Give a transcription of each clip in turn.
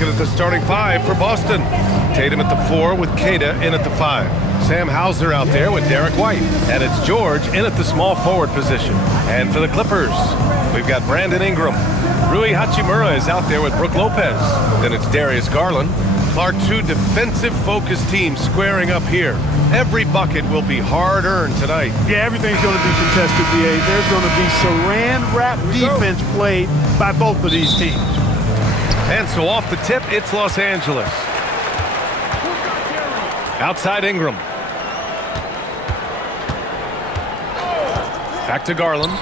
looking at the starting five for Boston. Tatum at the 4 with Queta in at the 5. Sam Hauser out there with Derek White. And it's George in at the small forward position. And for the Clippers, we've got Brandon Ingram. Rui Hachimura is out there with Brook Lopez. Then it's Darius Garland. Our two defensive-focused teams squaring up here. Every bucket will be hard-earned tonight. Yeah, everything's going to be contested, B.A. There's going to be saran-wrap defense played by both of these teams. And so off the tip, it's Los Angeles. Outside Ingram. Back to Garland.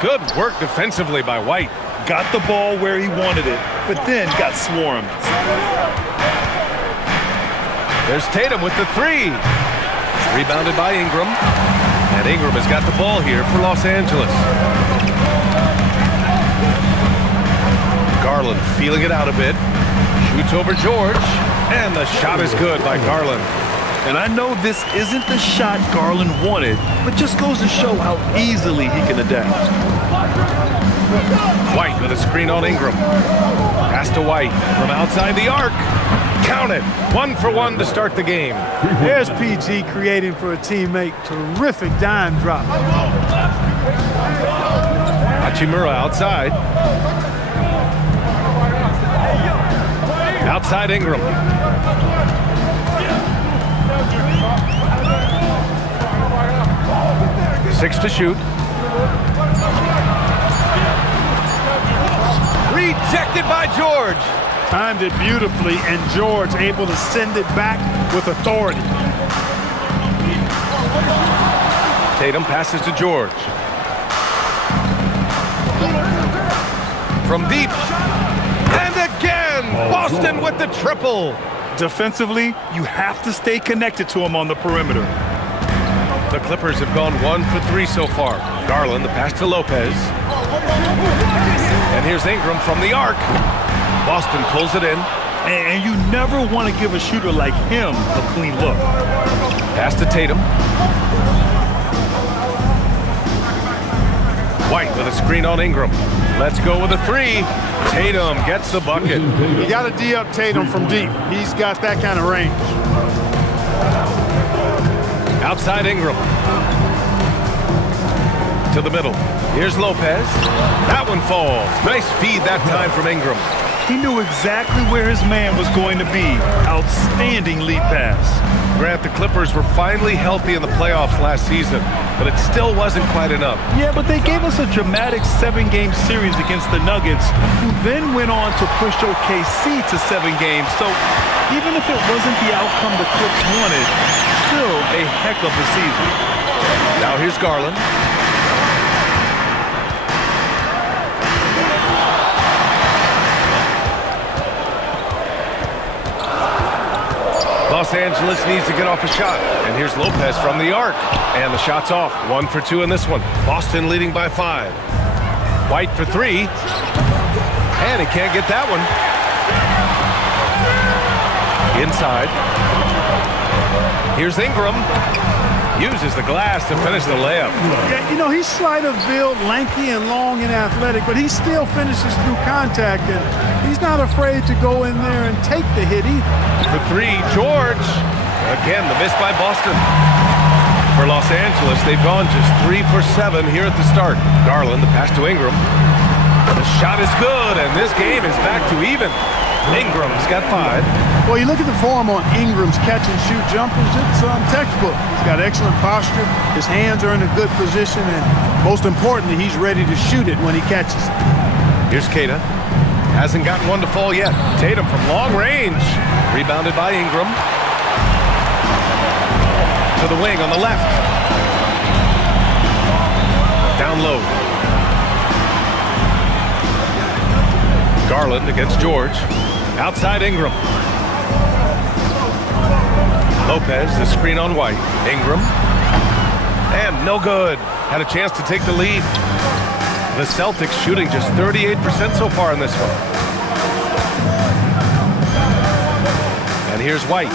Good work defensively by White. Got the ball where he wanted it, but then got swarmed. There's Tatum with the 3. Rebounded by Ingram. And Ingram has got the ball here for Los Angeles. Garland feeling it out a bit. Shoots over George. And the shot is good by Garland. And I know this isn't the shot Garland wanted, but just goes to show how easily he can adapt. White with a screen on Ingram. Pass to White from outside the arc. Count it. 1 for 1 to start the game. There's PG creating for a teammate. Terrific dime drop. Hachimura outside. Outside Ingram. Six to shoot. Rejected by George. Timed it beautifully, and George able to send it back with authority. Tatum passes to George. From deep. And again, Boston with the triple. Defensively, you have to stay connected to him on the perimeter. The Clippers have gone 1 for 3 so far. Garland, the pass to Lopez. And here's Ingram from the arc. Boston pulls it in. And you never want to give a shooter like him a clean look. Pass to Tatum. White with a screen on Ingram. Let's go with a 3. Tatum gets the bucket. You got to D up Tatum from deep. He's got that kind of range. Outside Ingram. To the middle. Here's Lopez. That one falls. Nice feed that time from Ingram. He knew exactly where his man was going to be. Outstanding lead pass. Grant, the Clippers were finally healthy in the playoffs last season, but it still wasn't quite enough. Yeah, but they gave us a dramatic 7-game series against the Nuggets, who then went on to push OKC to 7 games. So even if it wasn't the outcome the Clips wanted, still a heck of a season. Now here's Garland. Los Angeles needs to get off a shot. And here's Lopez from the arc. And the shot's off. 1 for 2 in this one. Boston leading by 5. White for 3. And he can't get that one. Inside. Here's Ingram. Uses the glass to finish the layup. Yeah, you know, he's slight of build, lanky and long and athletic, but he still finishes through contact, and he's not afraid to go in there and take the hit either. For 3, George. Again, the miss by Boston. For Los Angeles, they've gone just 3 for 7 here at the start. Garland, the pass to Ingram. The shot is good, and this game is back to even. Ingram's got 5. Well, you look at the form on Ingram's catch-and-shoot jumpers, it's textbook. He's got excellent posture. His hands are in a good position, and most importantly, he's ready to shoot it when he catches it. Here's Queta. Hasn't gotten one to fall yet. Tatum from long range. Rebounded by Ingram. To the wing on the left. Down low. Garland against George. Outside Ingram. Lopez, the screen on White. Ingram. And no good. Had a chance to take the lead. The Celtics shooting just 38% so far in this one. And here's White.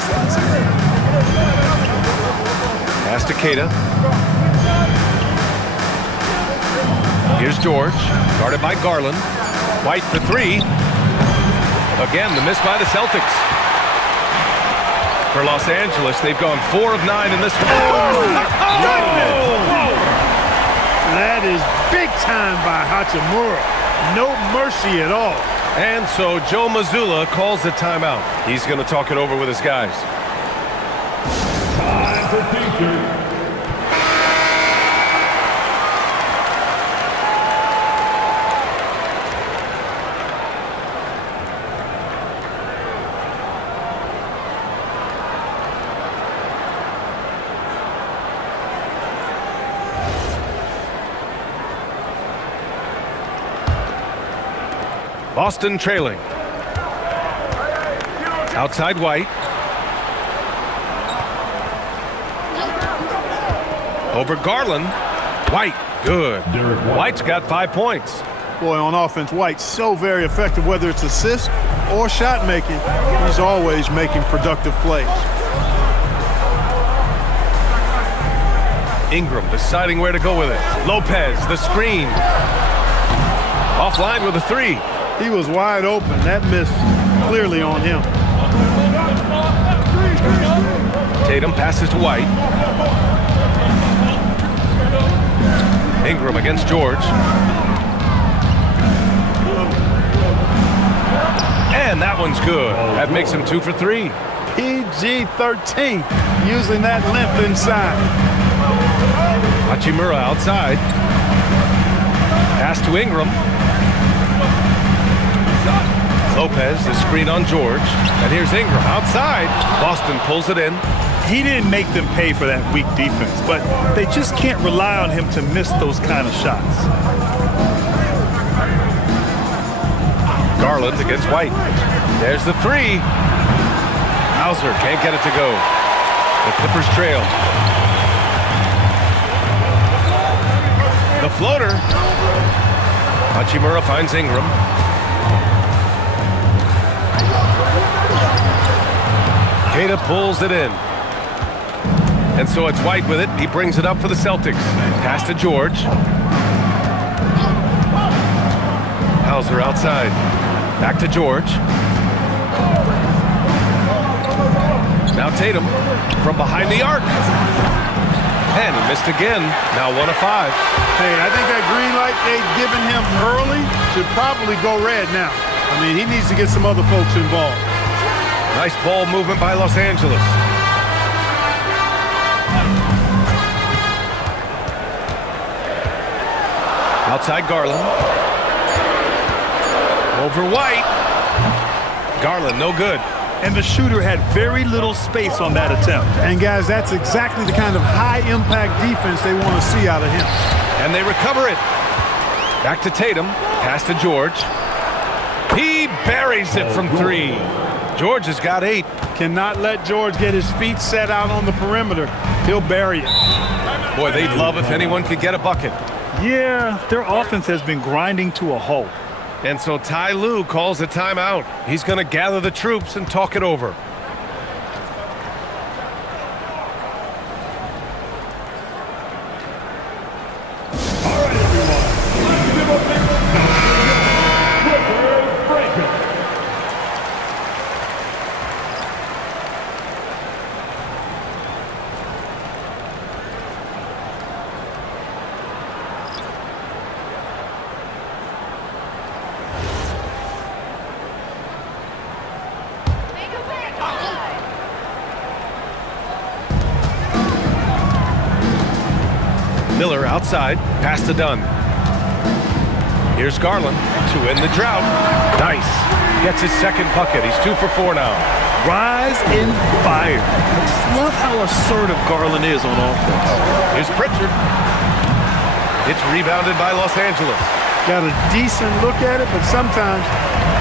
Pass to Queta. Here's George. Guarded by Garland. White for 3. Again, the miss by the Celtics. For Los Angeles, they've gone 4 of 9 in this one. That is big time by Hachimura. No mercy at all. And so Joe Mazzulla calls the timeout. He's going to talk it over with his guys. Time for features. Boston trailing. Outside White. Over Garland. White, good. White's got 5 points. Boy, on offense, White's so very effective, whether it's assist or shot making. He's always making productive plays. Ingram deciding where to go with it. Lopez, the screen. Offline with a 3. He was wide open. That miss clearly on him. Tatum passes to White. Ingram against George. And that one's good. That makes him 2 for 3. PG-13, using that length inside. Hachimura outside. Pass to Ingram. Lopez, the screen on George. And here's Ingram outside. Boston pulls it in. He didn't make them pay for that weak defense, but they just can't rely on him to miss those kind of shots. Garland against White. There's the 3. Hauser can't get it to go. The Clippers trail. The floater. Hachimura finds Ingram. Keita pulls it in. And so it's White with it. He brings it up for the Celtics. Pass to George. Hauser outside. Back to George. Now Tatum from behind the arc. And he missed again. Now 1 of 5. Hey, I think that green light they've given him early should probably go red now. I mean, he needs to get some other folks involved. Nice ball movement by Los Angeles. Outside Garland. Over White. Garland, no good. And the shooter had very little space on that attempt. And guys, that's exactly the kind of high-impact defense they want to see out of him. And they recover it. Back to Tatum. Pass to George. He buries it from 3. George has got 8. Cannot let George get his feet set out on the perimeter. He'll bury it. Boy, they'd love if anyone could get a bucket. Yeah, their offense has been grinding to a halt. And so Ty Lue calls a timeout. He's going to gather the troops and talk it over. All right, everyone. Let's give a big Clippers breaker. Miller outside, pass to Dunn. Here's Garland to end the drought. Nice. Gets his second bucket. He's 2 for 4 now. Rise and fire. I just love how assertive Garland is on offense. Here's Pritchard. It's rebounded by Los Angeles. Got a decent look at it, but sometimes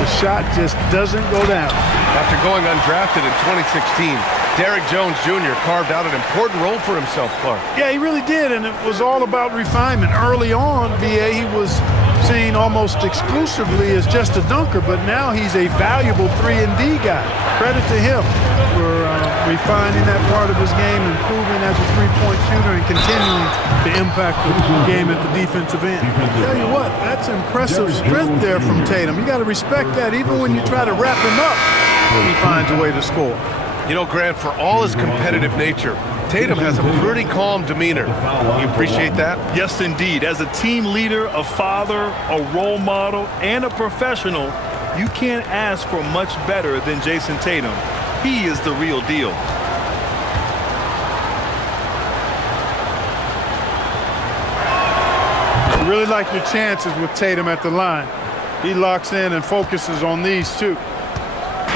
the shot just doesn't go down. After going undrafted in 2016, Derrick Jones Jr. carved out an important role for himself, Clark. Yeah, he really did, and it was all about refinement. Early on, B.A., he was seen almost exclusively as just a dunker, but now he's a valuable 3-and-D guy. Credit to him for refining that part of his game, improving as a three-point shooter, and continuing to impact the game at the defensive end. Tell you what, that's impressive strength there from Tatum. You got to respect that. Even when you try to wrap him up, he finds a way to score. You know, Grant, for all his competitive nature, Tatum has a pretty calm demeanor. You appreciate that? Yes, indeed. As a team leader, a father, a role model, and a professional, you can't ask for much better than Jason Tatum. He is the real deal. I really like your chances with Tatum at the line. He locks in and focuses on these two.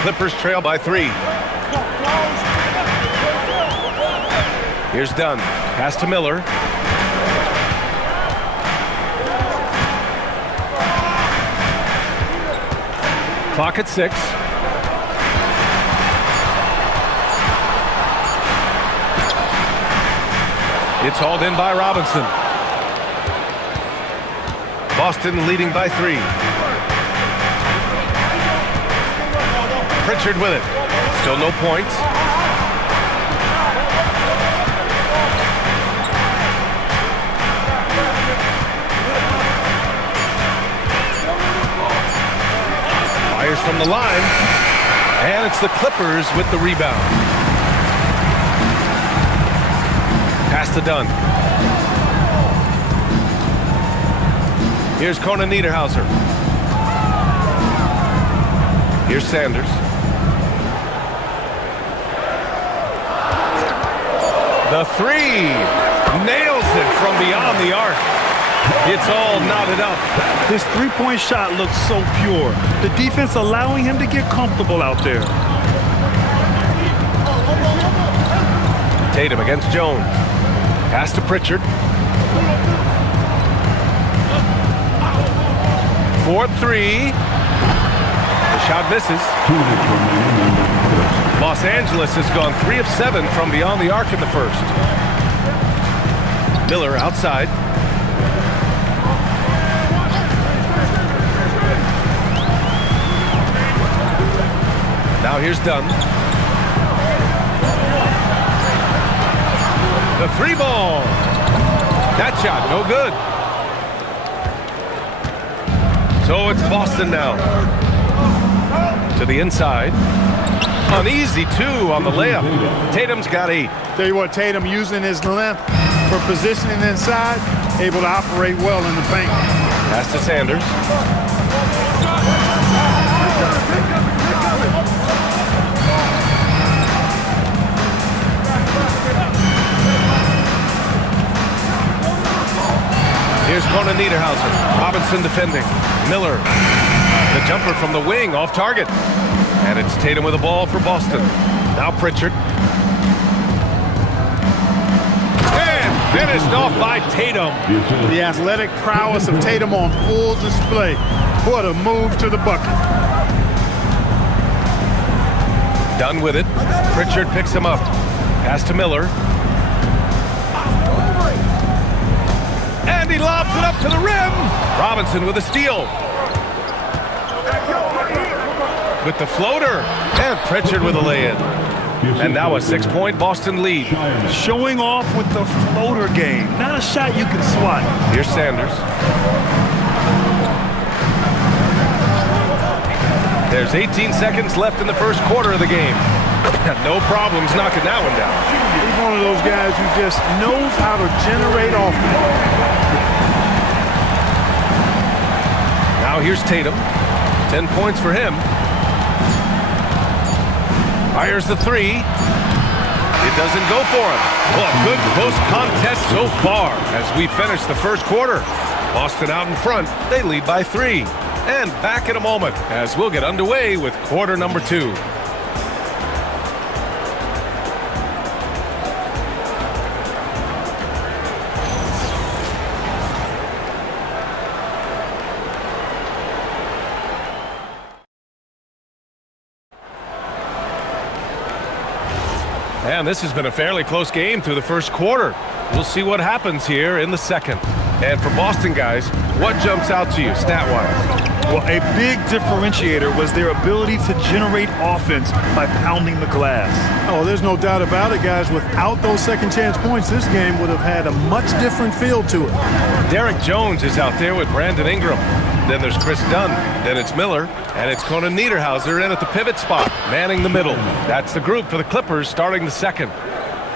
Clippers trail by 3. Here's Dunn. Pass to Miller. Clock at 6. It's hauled in by Robinson. Boston leading by 3. Pritchard with it. Still no points. Fires from the line. And it's the Clippers with the rebound. Pass to Dunn. Here's Conan Niederhauser. Here's Sanders. The 3. Nails it from beyond the arc. It's all knotted up. His three-point shot looks so pure. The defense allowing him to get comfortable out there. Tatum against Jones. Pass to Pritchard. 4-3. The shot misses. Los Angeles has gone 3 of 7 from beyond the arc in the first. Miller outside. Now here's Dunn. The 3-ball. That shot, no good. So it's Boston now. To the inside. An easy 2 on the layup. Tatum's got 8. Tell you what, Tatum using his length for positioning inside, able to operate well in the paint. Pass to Sanders. Here's Conan Niederhauser. Robinson defending. Miller. The jumper from the wing off target. And it's Tatum with the ball for Boston. Now Pritchard. And finished off by Tatum. The athletic prowess of Tatum on full display. What a move to the bucket. Done with it. Pritchard picks him up. Pass to Miller. And he lobs it up to the rim. Robinson with a steal. With the floater. And Pritchard with a lay-in. And now a 6-point Boston lead. Showing off with the floater game. Not a shot you can swat. Here's Sanders. There's 18 seconds left in the first quarter of the game. No problems knocking that one down. He's one of those guys who just knows how to generate offense. Now here's Tatum. 10 points for him. Fires the 3. It doesn't go for him. Well, a good close contest so far as we finish the first quarter. Boston out in front. They lead by 3. And back in a moment as we'll get underway with quarter number 2. And this has been a fairly close game through the first quarter. We'll see what happens here in the second. And for Boston guys, what jumps out to you stat-wise? Well, a big differentiator was their ability to generate offense by pounding the glass. Oh, there's no doubt about it, guys. Without those second chance points, this game would have had a much different feel to it. Derek Jones is out there with Brandon Ingram. Then there's Chris Dunn. Then it's Miller. And it's Conan Niederhauser in at the pivot spot, manning the middle. That's the group for the Clippers starting the second.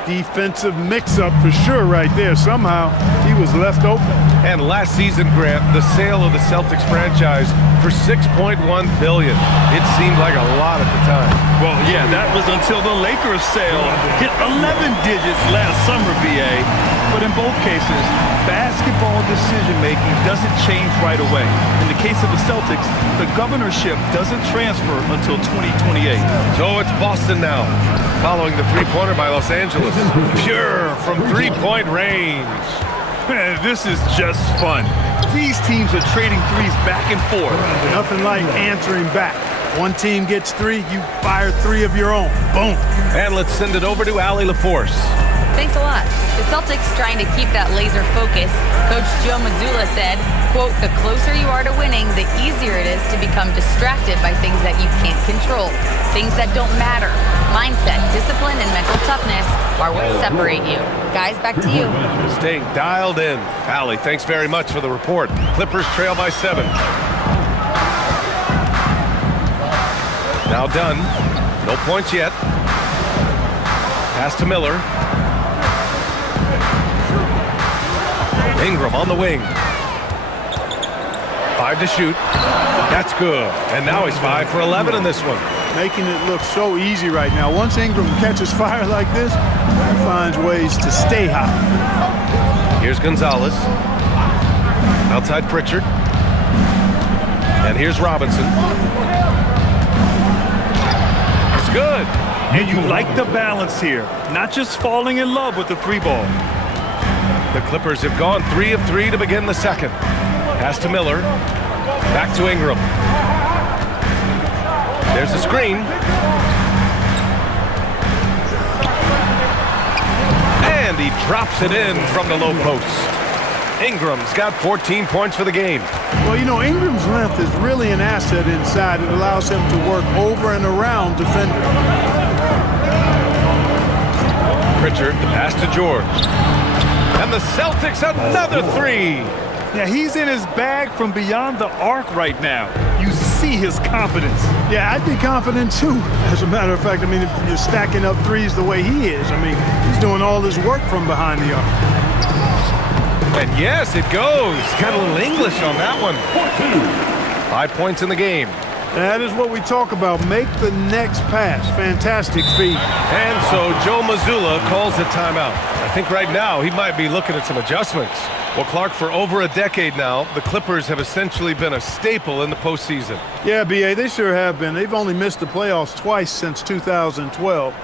Defensive mix-up for sure right there. Somehow he was left open. And last season, Grant, the sale of the Celtics franchise for $6.1 billion. It seemed like a lot at the time. Well, yeah, that was until the Lakers sale hit 11 digits last summer, BA. But in both cases, basketball decision-making doesn't change right away. In the case of the Celtics, the governorship doesn't transfer until 2028. So it's Boston now, following the three-pointer by Los Angeles. Pure from three-point range. Man, this is just fun. These teams are trading threes back and forth. Nothing like answering back. One team gets three, you fire three of your own. Boom. And let's send it over to Allie LaForce. Thanks a lot. The Celtics trying to keep that laser focus. Coach Joe Mazzulla said, quote, "The closer you are to winning, the easier it is to become distracted by things that you can't control. Things that don't matter. Mindset, discipline, and mental toughness are what separate you." Guys, back to you. Staying dialed in. Allie, thanks very much for the report. Clippers trail by 7. Now done. No points yet. Pass to Miller. Ingram on the wing. 5 to shoot. That's good. And now he's 5 for 11 in this one. Making it look so easy right now. Once Ingram catches fire like this, he finds ways to stay hot. Here's Gonzalez. Outside Pritchard. And here's Robinson. It's good. And you like the balance here, not just falling in love with the three ball. The Clippers have gone 3 of 3 to begin the second. Pass to Miller. Back to Ingram. There's the screen. And he drops it in from the low post. Ingram's got 14 points for the game. Well, you know, Ingram's length is really an asset inside. It allows him to work over and around defenders. Pritchard, the pass to George. And the Celtics, another 3. Yeah, he's in his bag from beyond the arc right now. You see his confidence. Yeah, I'd be confident too. As a matter of fact, I mean, if you're stacking up threes the way he is, I mean, he's doing all this work from behind the arc. And yes, it goes. Got a little English on that one. 5 points in the game. That is what we talk about. Make the next pass. Fantastic feat. And so Joe Mazzulla calls the timeout. I think right now he might be looking at some adjustments. Well, Clark, for over a decade now, the Clippers have essentially been a staple in the postseason. Yeah, B.A., they sure have been. They've only missed the playoffs twice since 2012.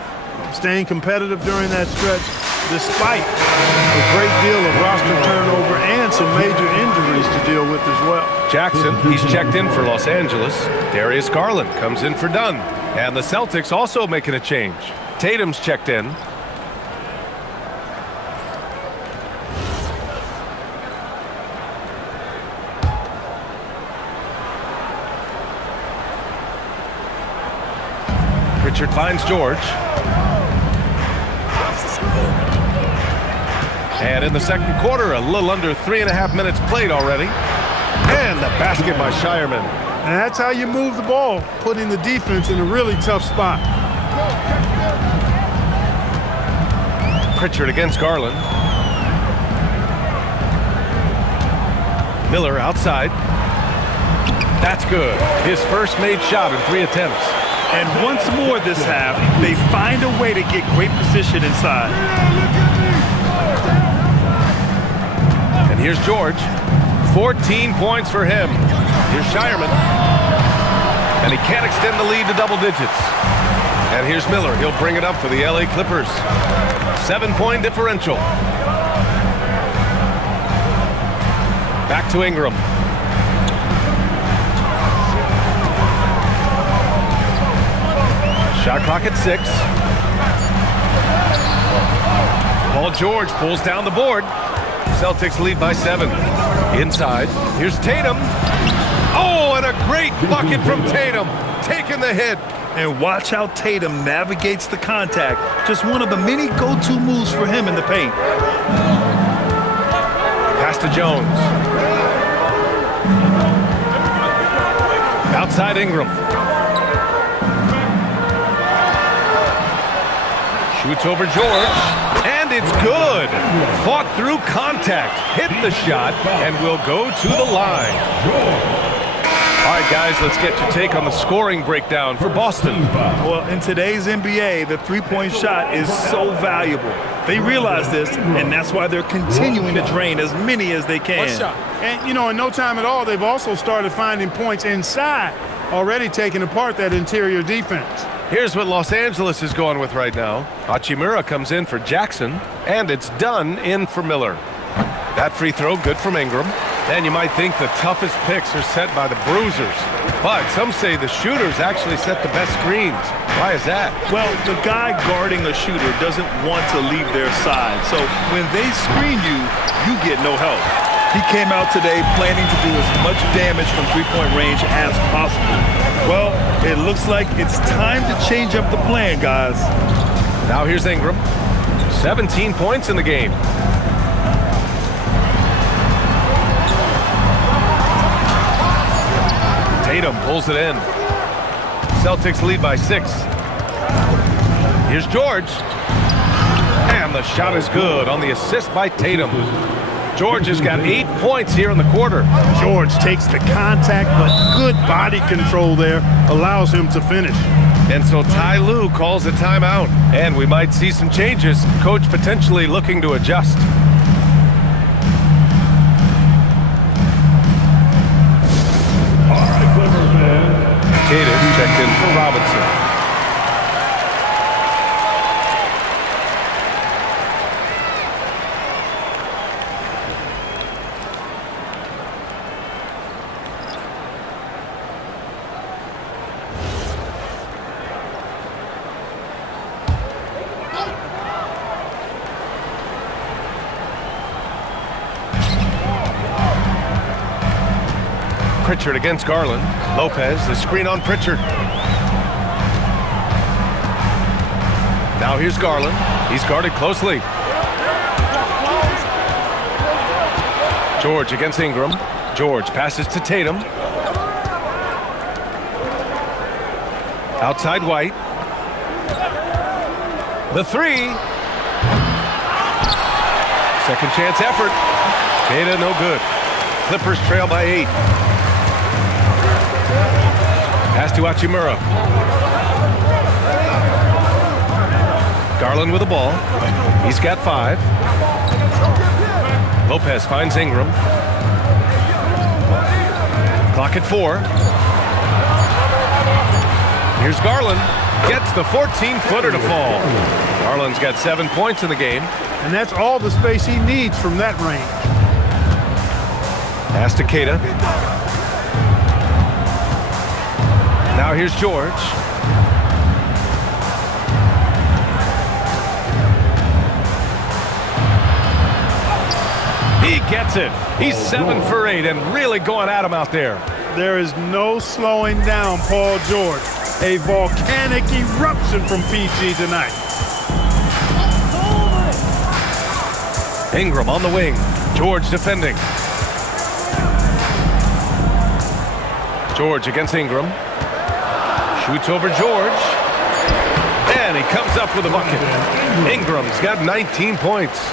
Staying competitive during that stretch, despite a great deal of roster turnover and some major injuries to deal with as well. Jackson, he's checked in for Los Angeles. Darius Garland comes in for Dunn. And the Celtics also making a change. Tatum's checked in. Pritchard finds George. And in the second quarter, a little under 3.5 minutes played already. And the basket by Shireman. And that's how you move the ball, putting the defense in a really tough spot. Pritchard against Garland. Miller outside. That's good. His first made shot in 3 attempts. And once more this half, they find a way to get great position inside. And here's George. 14 points for him. Here's Shireman. And he can't extend the lead to double digits. And here's Miller. He'll bring it up for the LA Clippers. 7-point differential. Back to Ingram. Shot clock at 6. Paul George pulls down the board. Celtics lead by 7. Inside, here's Tatum. Oh, and a great bucket from Tatum, taking the hit. And watch how Tatum navigates the contact. Just one of the many go-to moves for him in the paint. Pass to Jones. Outside Ingram. Shoots over George. And it's good. Fought through contact. Hit the shot and will go to the line. All right, guys, let's get your take on the scoring breakdown for Boston. Well, in today's NBA, the three-point shot is so valuable. They realize this, and that's why they're continuing to drain as many as they can. And, in no time at all, they've also started finding points inside, already taking apart that interior defense. Here's what Los Angeles is going with right now. Hachimura comes in for Jackson, and it's done in for Miller. That free throw, good from Ingram. And you might think the toughest picks are set by the bruisers. But some say the shooters actually set the best screens. Why is that? Well, the guy guarding a shooter doesn't want to leave their side. So when they screen you, you get no help. He came out today planning to do as much damage from three-point range as possible. Well, it looks like it's time to change up the plan, guys. Now here's Ingram. 17 points in the game. Tatum pulls it in. Celtics lead by 6. Here's George. And the shot is good on the assist by Tatum. George has got 8 points here in the quarter. George takes the contact, but good body control there allows him to finish. And so Ty Lue calls a timeout. And we might see some changes. Coach potentially looking to adjust. Cadence checked in for Robinson. Pritchard against Garland. Lopez, the screen on Pritchard. Now here's Garland. He's guarded closely. George against Ingram. George passes to Tatum. Outside White. The three. Second chance effort. Data no good. Clippers trail by 8. Pass to Hachimura. Garland with the ball. He's got 5. Lopez finds Ingram. Clock at 4. Here's Garland. Gets the 14-footer to fall. Garland's got 7 points in the game. And that's all the space he needs from that range. Pass to Keita. Now here's George. He gets it. He's 7 for 8 and really going at him out there. There is no slowing down Paul George. A volcanic eruption from PG tonight. Ingram on the wing. George defending. George against Ingram. Shoots over George. And he comes up with a bucket. Ingram's got 19 points.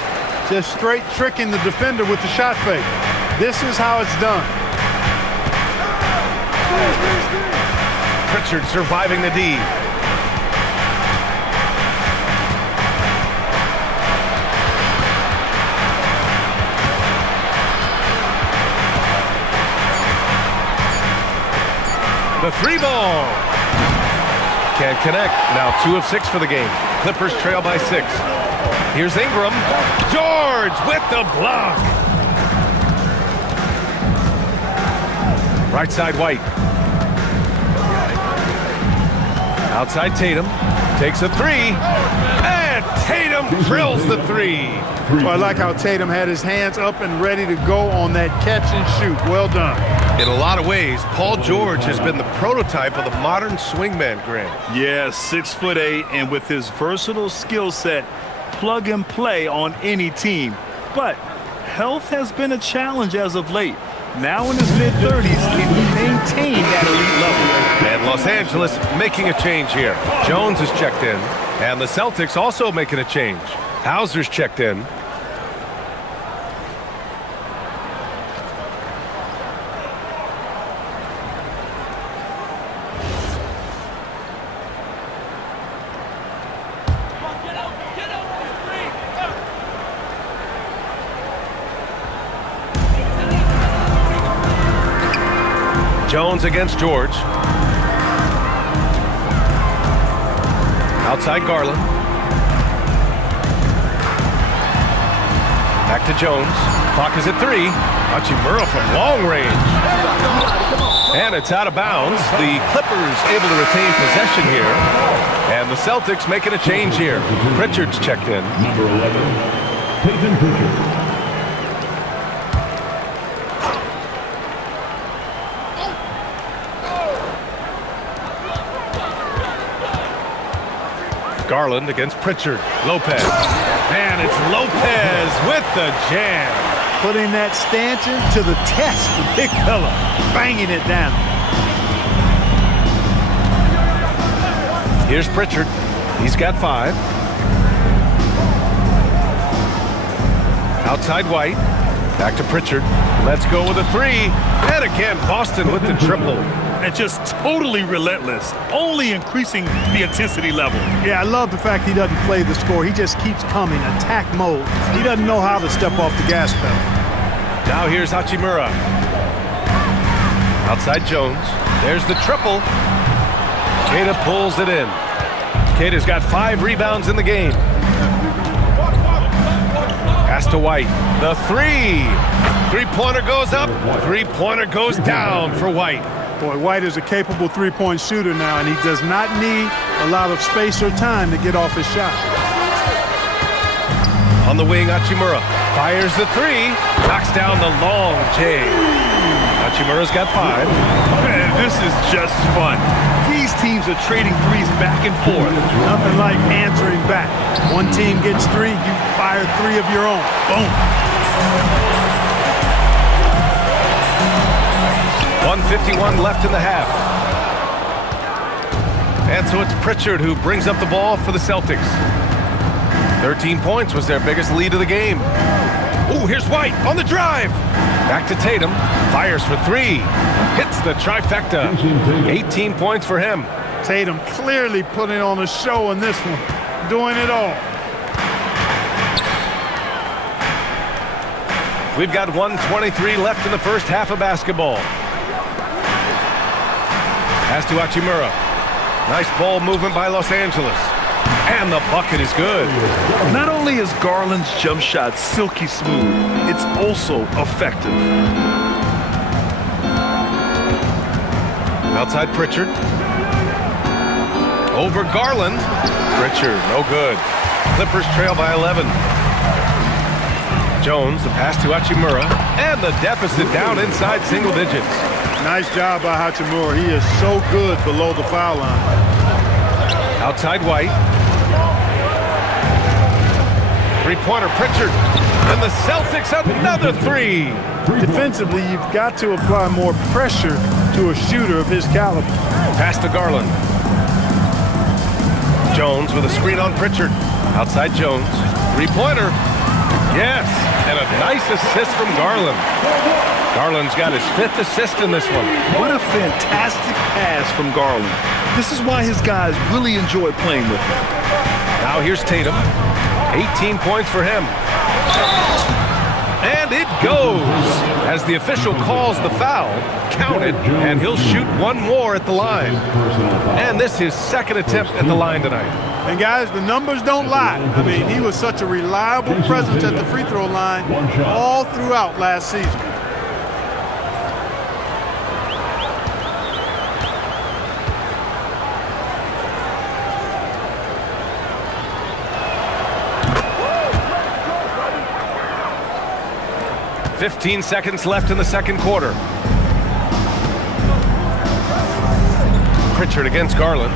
Just straight tricking the defender with the shot fake. This is how it's done. Pritchard surviving the D. The 3 ball. Can't connect. Now 2 of 6 for the game. Clippers trail by 6. Here's Ingram. George with the block. Right side White. Outside Tatum. Takes a 3. And And Tatum drills the three. Well, I like how Tatum had his hands up and ready to go on that catch and shoot. Well done. In a lot of ways, Paul George has been the prototype of the modern swingman, Grant. Yeah, 6'8", and with his versatile skill set, plug and play on any team. But health has been a challenge as of late. Now in his mid-30s, can he maintain that elite level? And Los Angeles making a change here. Jones is checked in, and the Celtics also making a change. Hauser's checked in. Jones against George. Outside Garland. Back to Jones. Clock is at 3. Hachimura from long range. And it's out of bounds. The Clippers able to retain possession here. And the Celtics making a change here. Pritchard's checked in. Number 11, Peyton Pritchard. Garland against Pritchard. Lopez. And it's Lopez with the jam. Putting that stanchion to the test. The big fella banging it down. Here's Pritchard. He's got 5. Outside White. Back to Pritchard. Let's go with a 3. And again, Boston with the triple. And just totally relentless, only increasing the intensity level. Yeah, I love the fact he doesn't play the score. He just keeps coming, attack mode. He doesn't know how to step off the gas pedal. Now here's Hachimura. Outside Jones. There's the triple. Queta pulls it in. Queta's got 5 rebounds in the game. Pass to White. The 3. Three-pointer goes up. Three-pointer goes down for White. Boy, White is a capable three-point shooter now, and he does not need a lot of space or time to get off his shot. On the wing, Hachimura fires the 3, knocks down the long J. Hachimura's got 5. Man, this is just fun. These teams are trading threes back and forth. Nothing like answering back. One team gets 3, you fire 3 of your own. Boom. 1:51 left in the half. And so it's Pritchard who brings up the ball for the Celtics. 13 points was their biggest lead of the game. Ooh, here's White on the drive. Back to Tatum. Fires for 3. Hits the trifecta. 18 points for him. Tatum clearly putting on a show in this one. Doing it all. We've got 1:23 left in the first half of basketball. Pass to Hachimura. Nice ball movement by Los Angeles. And the bucket is good. Not only is Garland's jump shot silky smooth, it's also effective. Outside Pritchard. Over Garland. Pritchard, no good. Clippers trail by 11. Jones, the pass to Hachimura. And the deficit down inside single digits. Nice job by Hachimura. He is so good below the foul line. Outside White. Three-pointer Pritchard. And the Celtics another 3. Defensively, you've got to apply more pressure to a shooter of his caliber. Pass to Garland. Jones with a screen on Pritchard. Outside Jones. Three-pointer. Yes, and a nice assist from Garland. Garland's got his 5th assist in this one. What a fantastic pass from Garland. This is why his guys really enjoy playing with him. Now here's Tatum. 18 points for him. And it goes. As the official calls the foul, counted, and he'll shoot one more at the line. And this is his 2nd attempt at the line tonight. And guys, the numbers don't lie. I mean, he was such a reliable presence at the free throw line all throughout last season. 15 seconds left in the second quarter. Pritchard against Garland.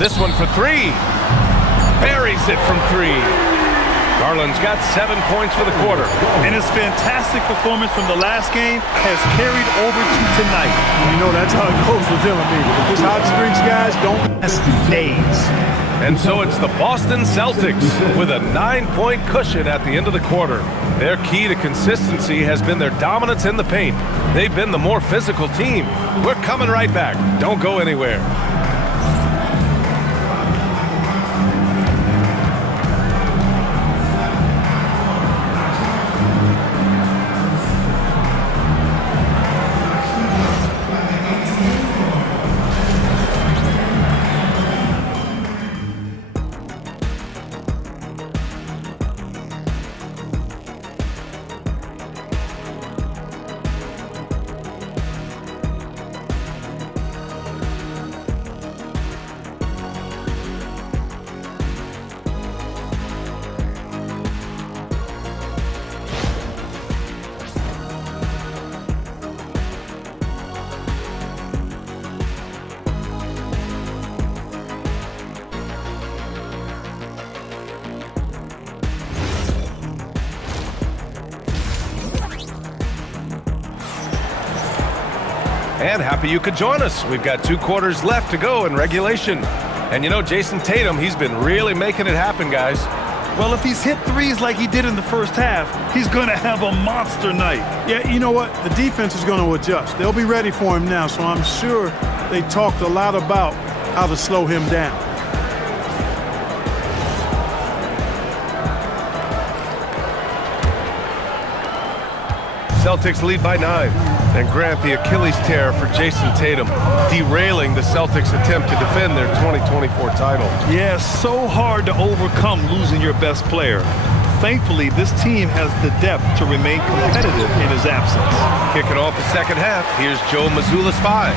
This one for three. Buries it from three. Garland's got 7 points for the quarter. And his fantastic performance from the last game has carried over to tonight. You know, that's how it goes with him. I mean, his hot streaks, guys, don't last days. And so it's the Boston Celtics with a 9-point cushion at the end of the quarter. Their key to consistency has been their dominance in the paint. They've been the more physical team. We're coming right back. Don't go anywhere. And happy you could join us. We've got 2 quarters left to go in regulation. And you know, Jason Tatum, he's been really making it happen, guys. Well, if he's hit threes like he did in the first half, he's going to have a monster night. Yeah, you know what? The defense is going to adjust. They'll be ready for him now, so I'm sure they talked a lot about how to slow him down. Celtics lead by 9. And grant the Achilles tear for Jason Tatum, derailing the Celtics' attempt to defend their 2024 title. Yeah, so hard to overcome losing your best player. Thankfully, this team has the depth to remain competitive in his absence. Kicking off the second half, here's Joe Mazzulla's 5.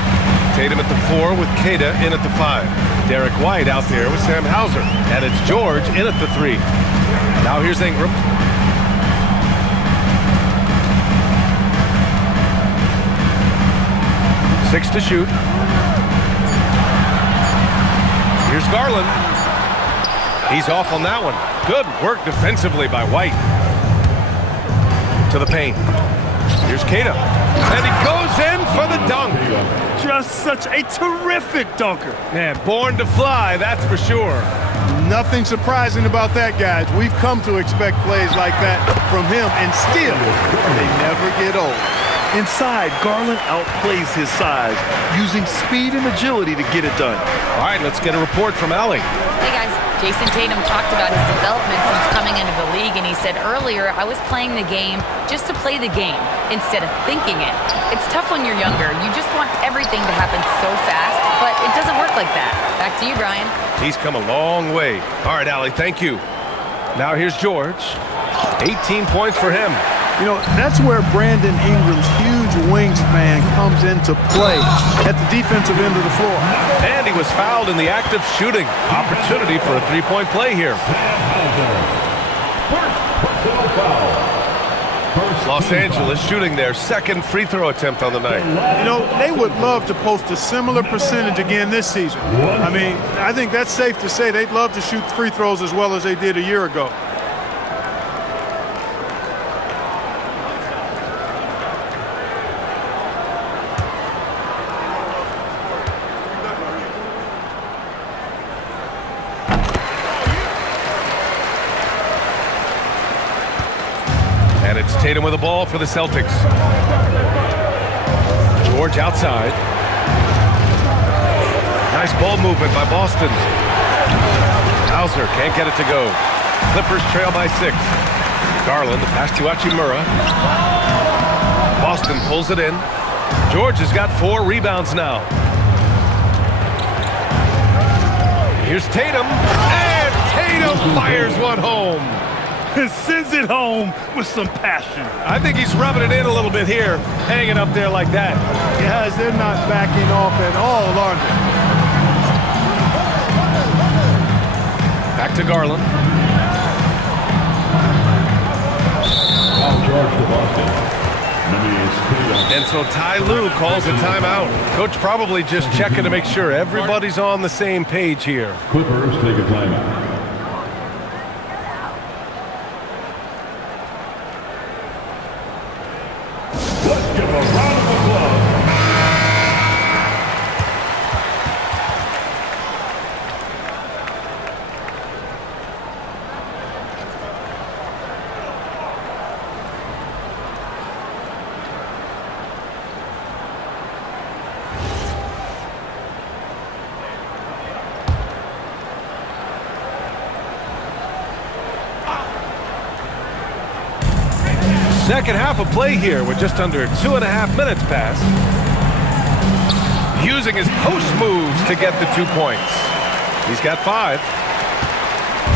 Tatum at the 4 with Queta in at the 5. Derek White out there with Sam Hauser. And it's George in at the 3. Now here's Ingram. Six to shoot. Here's Garland. He's off on that one. Good work defensively by White. To the paint. Here's Queta. And he goes in for the dunk. Just such a terrific dunker. Man, born to fly, that's for sure. Nothing surprising about that, guys. We've come to expect plays like that from him, and still, they never get old. Inside, Garland outplays his size, using speed and agility to get it done. All right, let's get a report from Allie. Hey guys, Jason Tatum talked about his development since coming into the league, and he said earlier, I was playing the game just to play the game instead of thinking it. It's tough when you're younger. You just want everything to happen so fast, but it doesn't work like that. Back to you, Brian. He's come a long way. All right, Allie, thank you. Now here's George. 18 points for him. You know, that's where Brandon Ingram's huge wingspan comes into play at the defensive end of the floor. And he was fouled in the act of shooting. Opportunity for a 3-point play here. Los Angeles shooting their second free throw attempt on the night. You know, they would love to post a similar percentage again this season. I mean, I think that's safe to say they'd love to shoot free throws as well as they did a year ago. And it's Tatum with the ball for the Celtics. George outside. Nice ball movement by Boston. Hauser can't get it to go. Clippers trail by 6. Garland, the pass to Hachimura. Boston pulls it in. George has got 4 rebounds now. Here's Tatum. And Tatum fires one home. Sends it home with some passion. I think he's rubbing it in a little bit here, hanging up there like that. Guys, they're not backing off at all, are they? Back to Garland. charge to Boston. And so Ty Lue calls a timeout. Coach probably just checking to make sure everybody's on the same page here. Clippers take a timeout. Let's give a round of applause. Second half of play here with just under 2.5 minutes passed. Using his post moves to get the 2 points. He's got 5.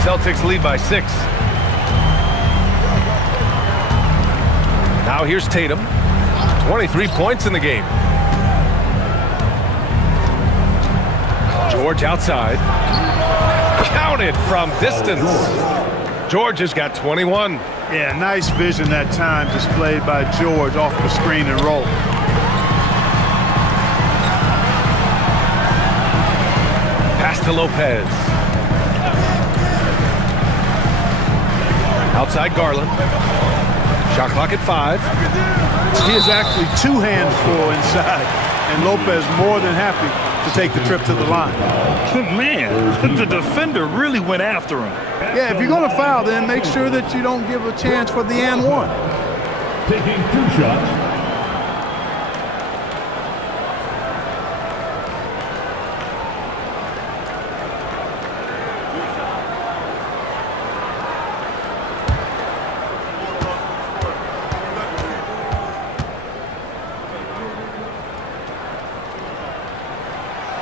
Celtics lead by 6. Now here's Tatum. 23 points in the game. George outside. Counted from distance. George has got 21. Yeah, nice vision that time displayed by George off the screen and roll. Pass to Lopez. Outside Garland. Shot clock at 5. He is actually 2 hands full inside, and Lopez more than happy to take the trip to the line. Man, the defender really went after him. Yeah, if you're going to foul, then make sure that you don't give a chance for the and one. Taking 2 shots.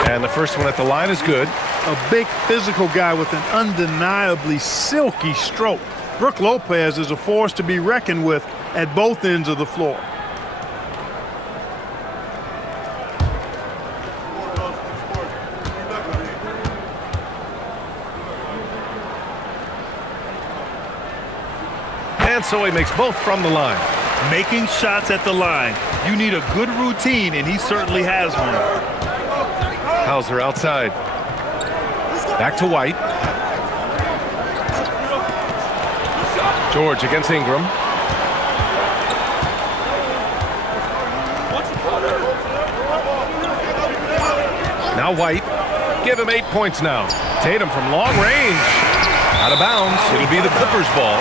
And the first one at the line is good. A big physical guy with an undeniably silky stroke. Brook Lopez is a force to be reckoned with at both ends of the floor. And so he makes both from the line. Making shots at the line. You need a good routine, and he certainly has one. Hauser outside. Back to White. George against Ingram. Now White. Give him 8 points now. Tatum from long range. Out of bounds. It'll be the Clippers' ball.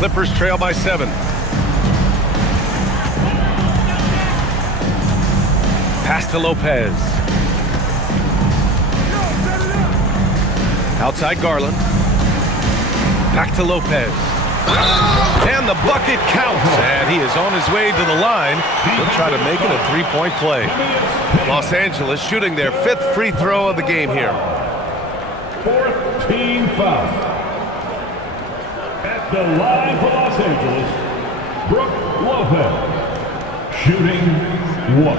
Clippers trail by 7. Pass to Lopez. Outside Garland. Back to Lopez. And the bucket counts. And he is on his way to the line. He'll try to make it a 3-point play. Los Angeles shooting their 5th free throw of the game here. 4th team foul. At the line for Los Angeles, Brook Lopez, shooting 1.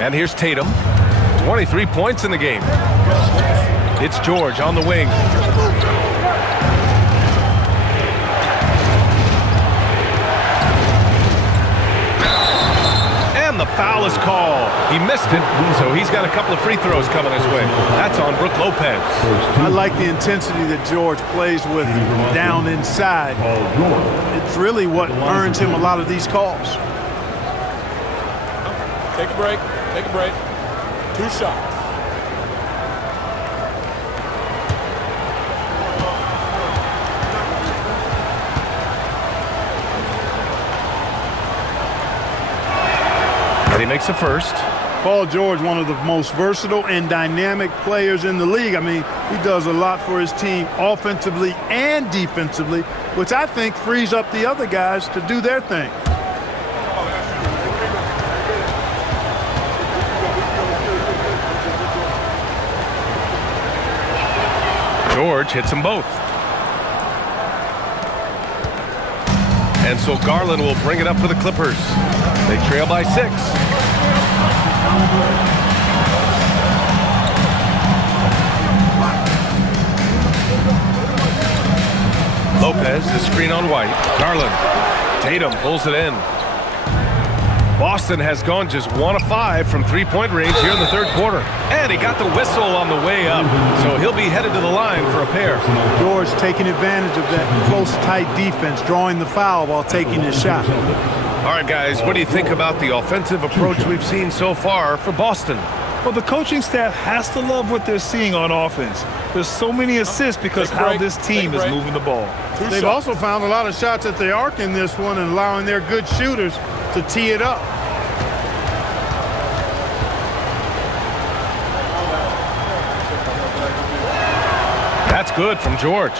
And here's Tatum. 23 points in the game. It's George on the wing. And the foul is called. He missed it, so he's got a couple of free throws coming his way. That's on Brook Lopez. I like the intensity that George plays with down inside. It's really what earns him a lot of these calls. Take a break. Take a break. 2 shots. And he makes a first. Paul George, one of the most versatile and dynamic players in the league. I mean, he does a lot for his team offensively and defensively, which I think frees up the other guys to do their thing. George hits them both. And so Garland will bring it up for the Clippers. They trail by 6. Lopez, the screen on White. Garland. Tatum pulls it in. Boston has gone just 1 of 5 from three-point range here in the third quarter. And he got the whistle on the way up, so he'll be headed to the line for a pair. George taking advantage of that close, tight defense, drawing the foul while taking his shot. All right, guys, what do you think about the offensive approach we've seen so far for Boston? Well, the coaching staff has to love what they're seeing on offense. There's so many assists because how this team is moving the ball. They've also found a lot of shots at the arc in this one and allowing their good shooters to tee it up. That's good from George.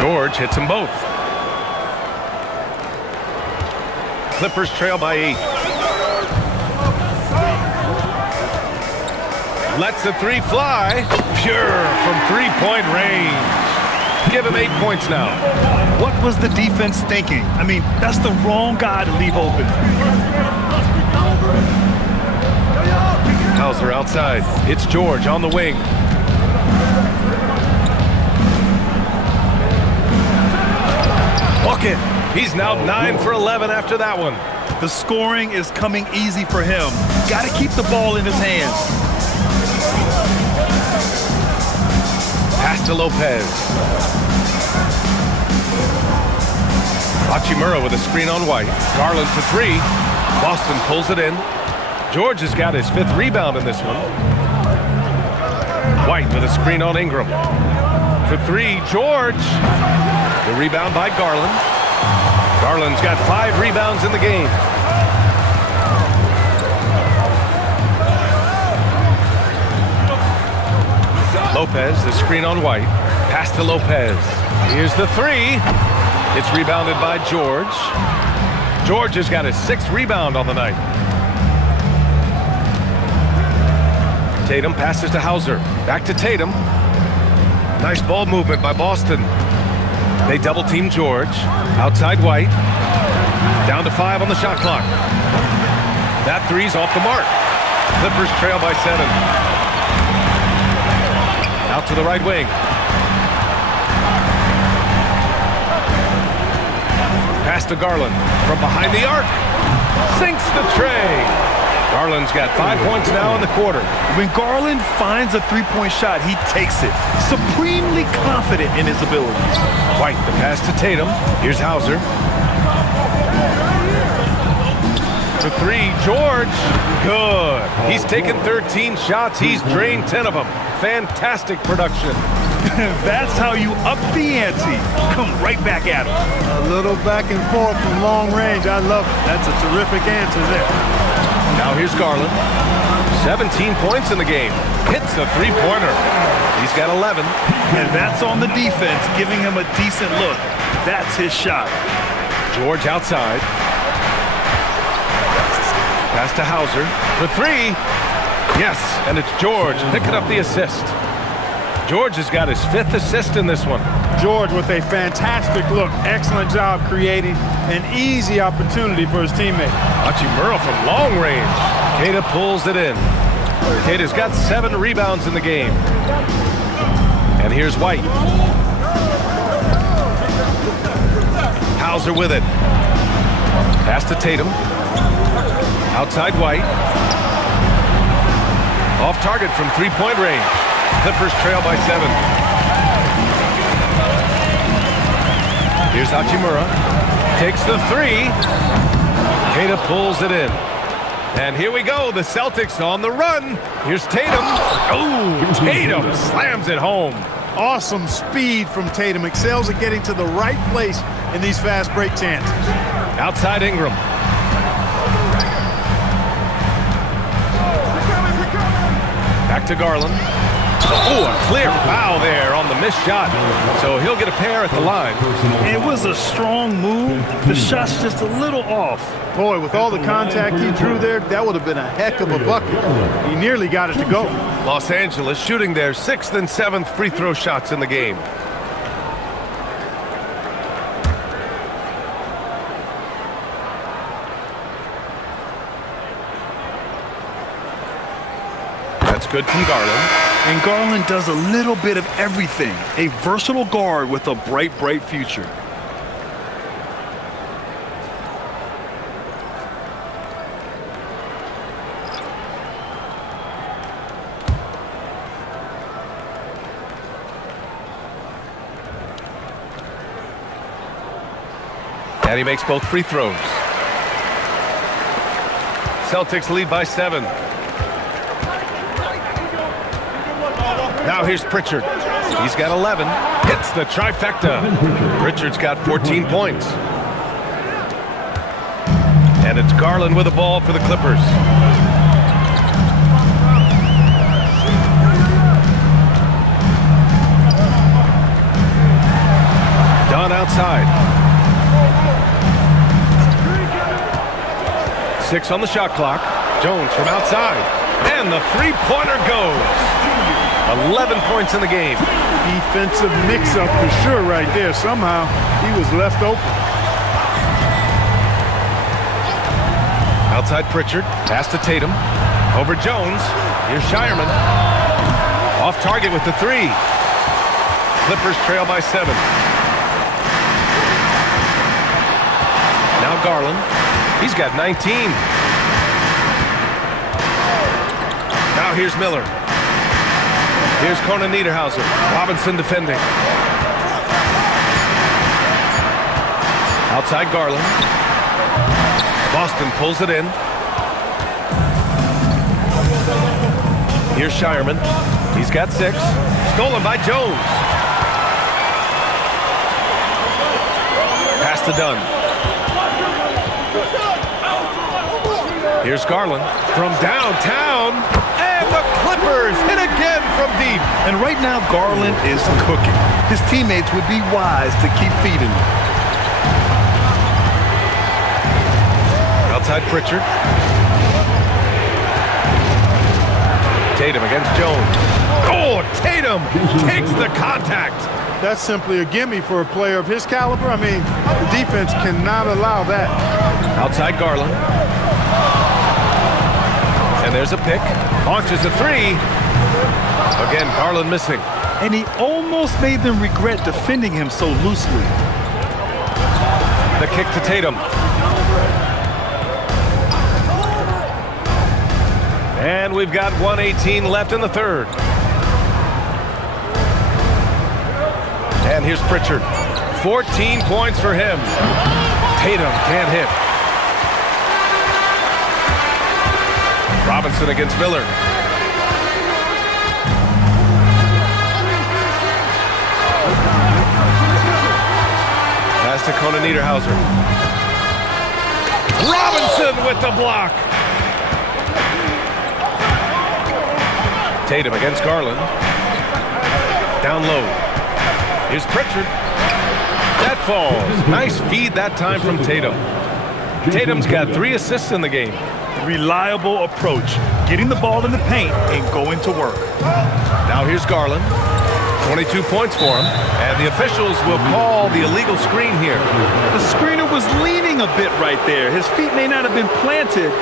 George hits them both. Clippers trail by 8. Lets the 3 fly. Pure from three-point range. Give him 8 points now. What was the defense thinking? I mean, that's the wrong guy to leave open. Hauser outside. It's George on the wing. Bucket. He's now 9 for 11 after that one. The scoring is coming easy for him. Got to keep the ball in his hands. Pass to Lopez. Hachimura with a screen on White. Garland for 3. Boston pulls it in. George has got his 5th rebound in this one. White with a screen on Ingram. For 3, George. The rebound by Garland. Garland's got 5 rebounds in the game. Lopez, the screen on White. Pass to Lopez. Here's the 3. It's rebounded by George. George has got his 6th rebound on the night. Tatum passes to Hauser. Back to Tatum. Nice ball movement by Boston. They double team George. Outside White. Down to 5 on the shot clock. That 3's off the mark. Clippers trail by 7. Out to the right wing. Pass to Garland from behind the arc. Sinks the tray. Garland's got 5 points now in the quarter. When Garland finds a three-point shot, he takes it. Supremely confident in his abilities. White, the pass to Tatum. Here's Hauser. To 3, George. Good. He's taken 13 shots. He's drained 10 of them. Fantastic production. That's how you up the ante. Come right back at him. A little back and forth from long range. I love it. That's a terrific answer there. Now here's Garland. 17 points in the game. Hits a three-pointer. He's got 11. And that's on the defense, giving him a decent look. That's his shot. George outside. Pass to Hauser for 3. Yes, and it's George picking up the assist. George has got his 5th assist in this one. George with a fantastic look. Excellent job creating an easy opportunity for his teammate. Hachimura from long range. Keita pulls it in. Keita's got 7 rebounds in the game. And here's White. Hauser with it. Pass to Tatum. Outside White. Off target from three-point range. Clippers trail by 7. Here's Hachimura. Takes the 3. Keita pulls it in. And here we go. The Celtics on the run. Here's Tatum. Oh, Tatum slams it home. Awesome speed from Tatum. Excels at getting to the right place in these fast break chances. Outside Ingram. Back to Garland. Oh, a clear foul there on the missed shot. So he'll get a pair at the line. It was a strong move. The shot's just a little off. Boy, with all the contact he drew there, that would have been a heck of a bucket. He nearly got it to go. Los Angeles shooting their 6th and 7th free throw shots in the game. That's good from Garland. And Garland does a little bit of everything. A versatile guard with a bright, bright future. And he makes both free throws. Celtics lead by 7. Now here's Pritchard. He's got 11. Hits the trifecta. Pritchard's got 14 points. And it's Garland with the ball for the Clippers. Dunn outside. 6 on the shot clock. Jones from outside. And the three-pointer goes. 11 points in the game. Defensive mix-up for sure right there. Somehow he was left open. Outside Pritchard. Pass to Tatum. Over Jones. Here's Shireman. Off target with the 3. Clippers trail by 7. Now Garland. He's got 19. Now here's Miller. Here's Conan Niederhauser. Robinson defending. Outside Garland. Boston pulls it in. Here's Shireman. He's got 6. Stolen by Jones. Pass to Dunn. Here's Garland from downtown. And the Clippers hit again from deep. And right now, Garland is cooking. His teammates would be wise to keep feeding him. Outside Pritchard. Tatum against Jones. Oh, Tatum takes the contact. That's simply a gimme for a player of his caliber. I mean, the defense cannot allow that. Outside Garland. And there's a pick. Launches a 3. Again, Garland missing. And he almost made them regret defending him so loosely. The kick to Tatum. And we've got 1:18 left in the third. And here's Pritchard. 14 points for him. Tatum can't hit. Robinson against Miller. Pass to Conan Niederhauser. Robinson with the block. Tatum against Garland. Down low. Here's Pritchard. That falls. Nice feed that time from Tatum. Tatum's got 3 assists in the game. Reliable approach. Getting the ball in the paint and going to work. Now here's Garland. 22 points for him. And the officials will call the illegal screen here. The screener was leaning a bit right there. His feet may not have been planted.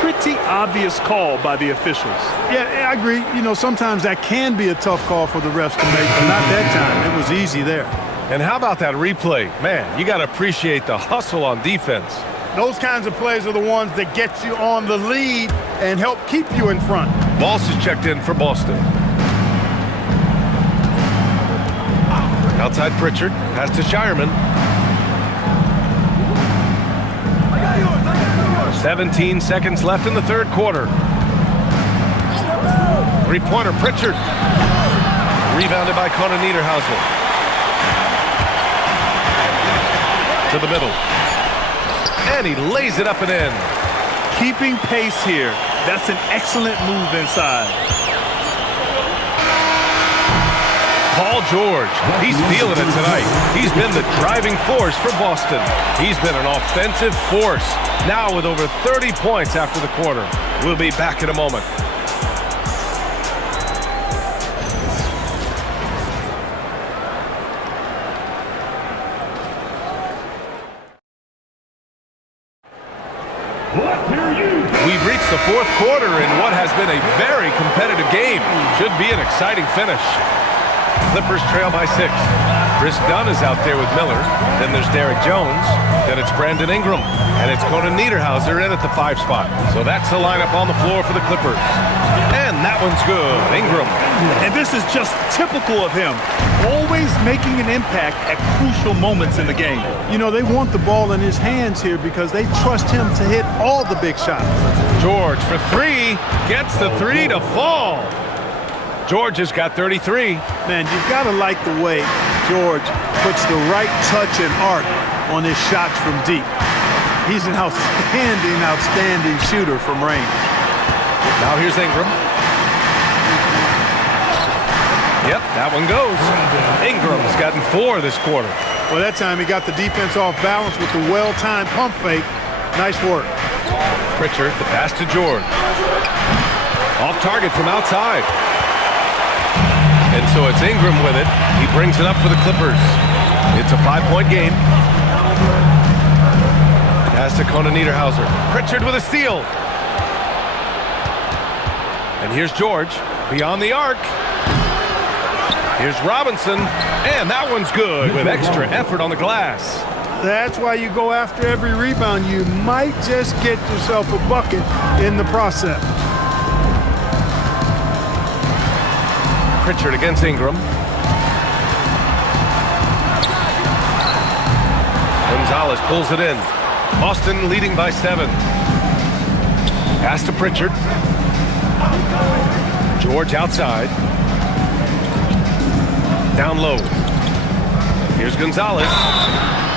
Pretty obvious call by the officials. Yeah, I agree. You know, sometimes that can be a tough call for the refs to make, but not that time. It was easy there. And how about that replay? Man, you got to appreciate the hustle on defense. Those kinds of plays are the ones that get you on the lead and help keep you in front. Walsh is checked in for Boston. Outside Pritchard. Pass to Shireman. 17 seconds left in the third quarter. Three-pointer Pritchard. Rebounded by Conan Niederhauser. To the middle. And he lays it up and in. Keeping pace here. That's an excellent move inside. Paul George, he's feeling it tonight. He's been the driving force for Boston. He's been an offensive force, now with over 30 points after the quarter. We'll be back in a moment. We've reached the fourth quarter in what has been a very competitive game. Should be an exciting finish. Clippers trail by 6. Chris Dunn is out there with Miller. Then there's Derek Jones. Then it's Brandon Ingram. And it's Conan Niederhauser in at the 5 spot. So that's the lineup on the floor for the Clippers. And that one's good. Ingram. And this is just typical of him. Always making an impact at crucial moments in the game. You know, they want the ball in his hands here because they trust him to hit all the big shots. George for 3. Gets the 3 to fall. George has got 33. Man, you've got to like the way George puts the right touch and arc on his shots from deep. He's an outstanding shooter from range. Now here's Ingram. Yep, that one goes. Ingram's gotten 4 this quarter. Well, that time he got the defense off balance with the well-timed pump fake. Nice work. Pritchard, the pass to George. Off target from outside. And so it's Ingram with it. He brings it up for the Clippers. It's a 5-point game. Pass to Conan Niederhauser. Pritchard with a steal. And here's George beyond the arc. Here's Robinson. And that one's good with extra effort on the glass. That's why you go after every rebound. You might just get yourself a bucket in the process. Pritchard against Ingram. Gonzalez pulls it in. Boston leading by 7. Pass to Pritchard. George outside. Down low. Here's Gonzalez.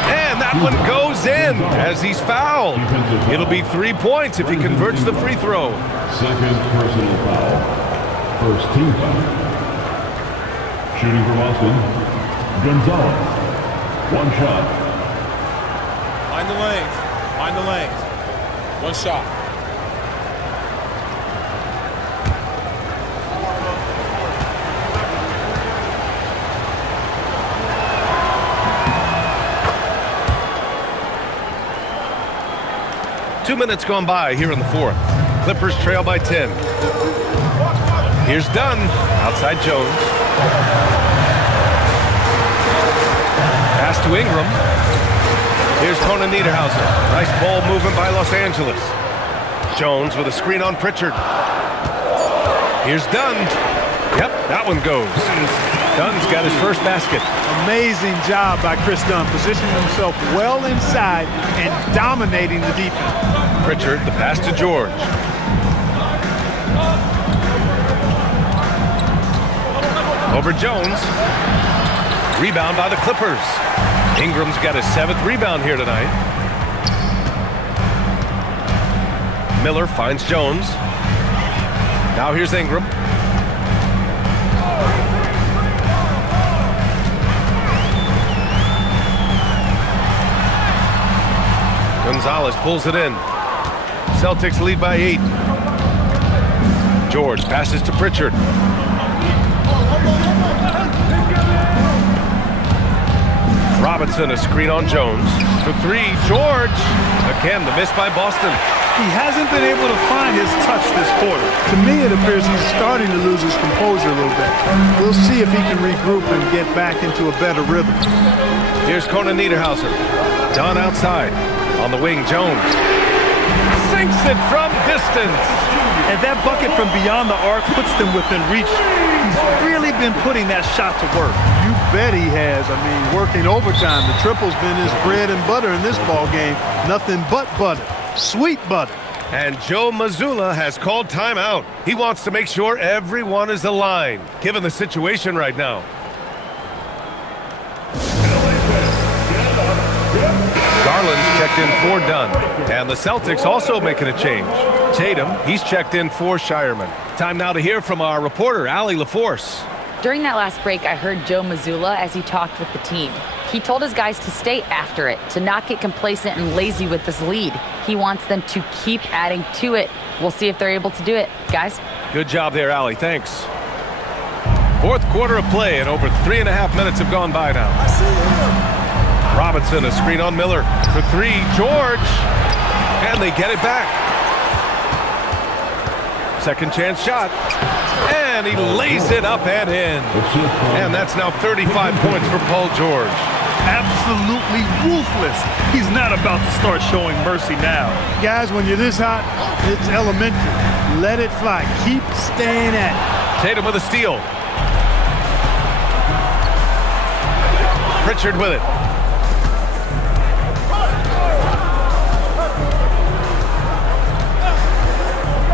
And that one goes in as he's fouled. It'll be 3 points if he converts the free throw. Second personal foul. First team foul. Shooting for Boston, Gonzalez. 1 shot. Mind the lanes. Mind the lanes. 1 shot. Two minutes gone by here in the 4th. Clippers trail by 10. Here's Dunn. Outside Jones. Pass to Ingram. Here's Conan Niederhauser. Nice ball movement by Los Angeles. Jones with a screen on Pritchard. Here's Dunn. Yep, that one goes. Dunn's got his first basket. Amazing job by Chris Dunn, positioning himself well inside and dominating the defense. Pritchard, the pass to George. Over Jones. Rebound by the Clippers. Ingram's got his 7th rebound here tonight. Miller finds Jones. Now here's Ingram. Gonzalez pulls it in. Celtics lead by 8. George passes to Pritchard. Robinson, a screen on Jones. For 3, George. Again, the miss by Boston. He hasn't been able to find his touch this quarter. To me, it appears he's starting to lose his composure a little bit. We'll see if he can regroup and get back into a better rhythm. Here's Conan Niederhauser. Dunn outside. On the wing, Jones. Sinks it from distance. And that bucket from beyond the arc puts them within reach. He's really been putting that shot to work. You bet he has. I mean, working overtime. The triple's been his bread and butter in this ball game. Nothing but butter. Sweet butter. And Joe Mazzulla has called timeout. He wants to make sure everyone is aligned, given the situation right now. Garland's checked in for Dunn. And the Celtics also making a change. Tatum, he's checked in for Shireman. Time now to hear from our reporter, Allie LaForce. During that last break, I heard Joe Mazzulla as he talked with the team. He told his guys to stay after it, to not get complacent and lazy with this lead. He wants them to keep adding to it. We'll see if they're able to do it. Guys? Good job there, Allie. Thanks. Fourth quarter of play, and over 3.5 minutes have gone by now. Robinson, a screen on Miller for three. George, and they get it back. Second chance shot, and he lays it up and in. And that's now 35 points for Paul George. Absolutely ruthless. He's not about to start showing mercy now. Guys, when you're this hot, it's elementary. Let it fly. Keep staying at it. Tatum with a steal. Pritchard with it.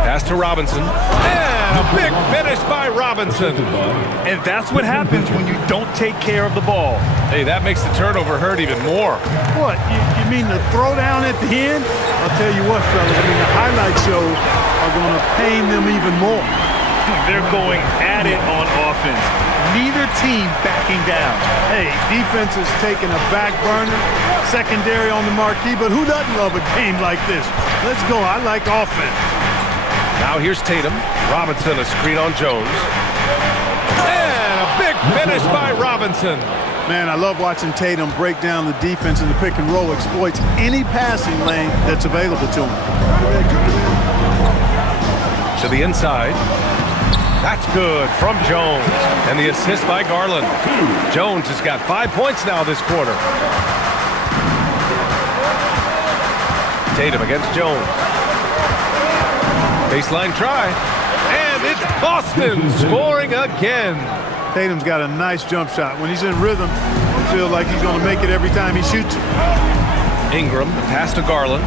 Pass to Robinson. And a big finish by Robinson. And that's what happens when you don't take care of the ball. Hey, that makes the turnover hurt even more. What? You mean the throwdown at the end? I'll tell you what, fellas. I mean, the highlight shows are going to pain them even more. They're going at it on offense. Neither team backing down. Hey, defense is taking a back burner, secondary on the marquee, but who doesn't love a game like this? Let's go. I like offense. Now here's Tatum. Robinson, a screen on Jones. And a big finish by Robinson. Man, I love watching Tatum break down the defense in the pick and roll, exploits any passing lane that's available to him. To the inside. That's good from Jones. And the assist by Garland. Jones has got 5 points now this quarter. Tatum against Jones. Baseline try. And it's Boston scoring again. Tatum's got a nice jump shot. When he's in rhythm, I feel like he's going to make it every time he shoots it. Ingram, the pass to Garland.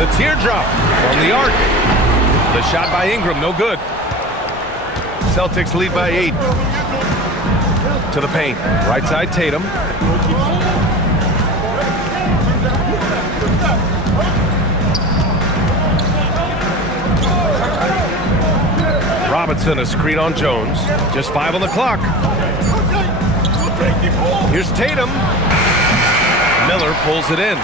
The teardrop from the arc. The shot by Ingram, no good. Celtics lead by 8. To the paint. Right side, Tatum. Robinson, a screen on Jones. Just 5 on the clock. Here's Tatum. Miller pulls it in.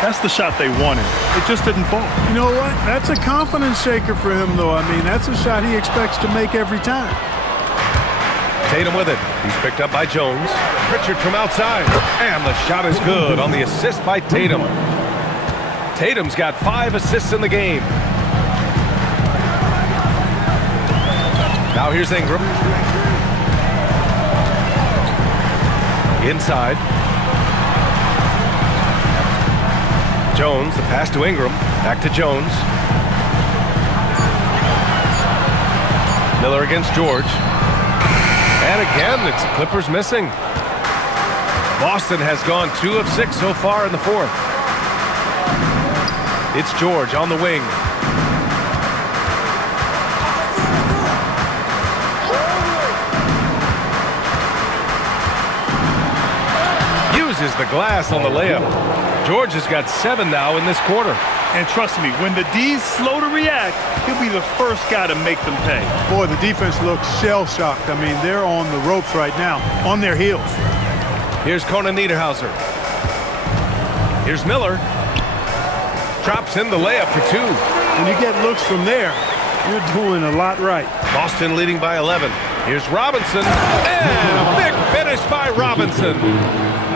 That's the shot they wanted. It just didn't fall. You know what? That's a confidence shaker for him, though. I mean, that's a shot he expects to make every time. Tatum with it. He's picked up by Jones. Pritchard from outside. And the shot is good on the assist by Tatum. Tatum's got 5 assists in the game. Now here's Ingram. Inside. Jones, the pass to Ingram. Back to Jones. Miller against George. And again, it's Clippers missing. Boston has gone 2 of 6 so far in the fourth. It's George on the wing. Uses the glass on the layup. George has got 7 now in this quarter. And trust me, when the D's slow to react, he'll be the first guy to make them pay. Boy, the defense looks shell-shocked. I mean, they're on the ropes right now, on their heels. Here's Conan Niederhauser. Here's Miller. Drops in the layup for 2. When you get looks from there, you're doing a lot right. Boston leading by 11. Here's Robinson. And a big finish by Robinson.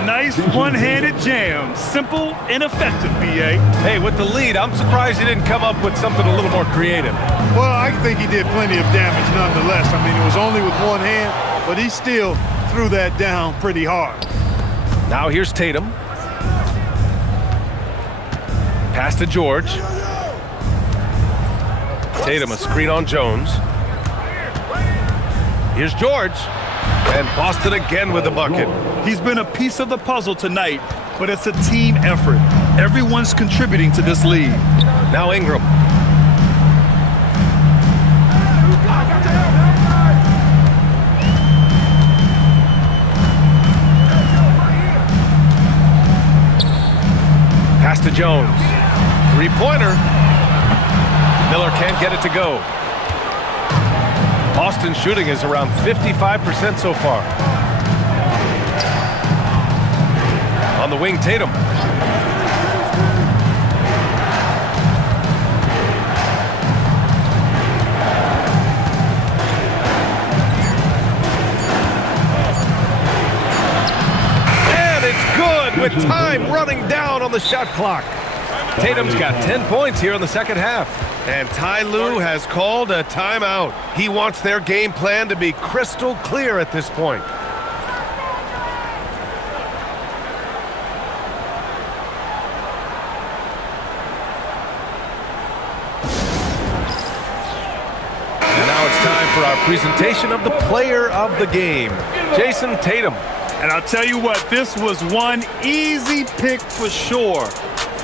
Nice one-handed jam. Simple and effective, B.A. Hey, with the lead, I'm surprised he didn't come up with something a little more creative. Well, I think he did plenty of damage nonetheless. I mean, it was only with one hand, but he still threw that down pretty hard. Now here's Tatum. Pass to George. Tatum, a screen on Jones. Here's George. And Boston again with the bucket. He's been a piece of the puzzle tonight, but it's a team effort. Everyone's contributing to this lead. Now Ingram. Pass to Jones. Three-pointer. Miller can't get it to go. Boston shooting is around 55% so far. On the wing, Tatum. And it's good with time running down on the shot clock. Tatum's got 10 points here in the second half. And Ty Lue has called a timeout. He wants their game plan to be crystal clear at this point. And now it's time for our presentation of the player of the game, Jason Tatum. And I'll tell you what, this was one easy pick for sure.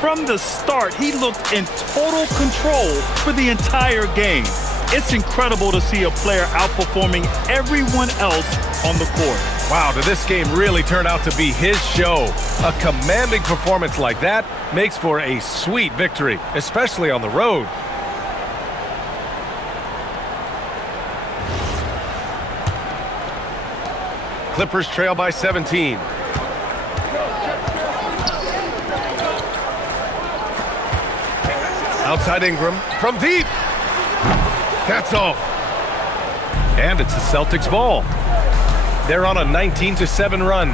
From the start, he looked in total control for the entire game. It's incredible to see a player outperforming everyone else on the court. Wow, did this game really turn out to be his show? A commanding performance like that makes for a sweet victory, especially on the road. Clippers trail by 17. Outside Ingram from deep. That's off. And it's the Celtics ball. They're on a 19-7 run.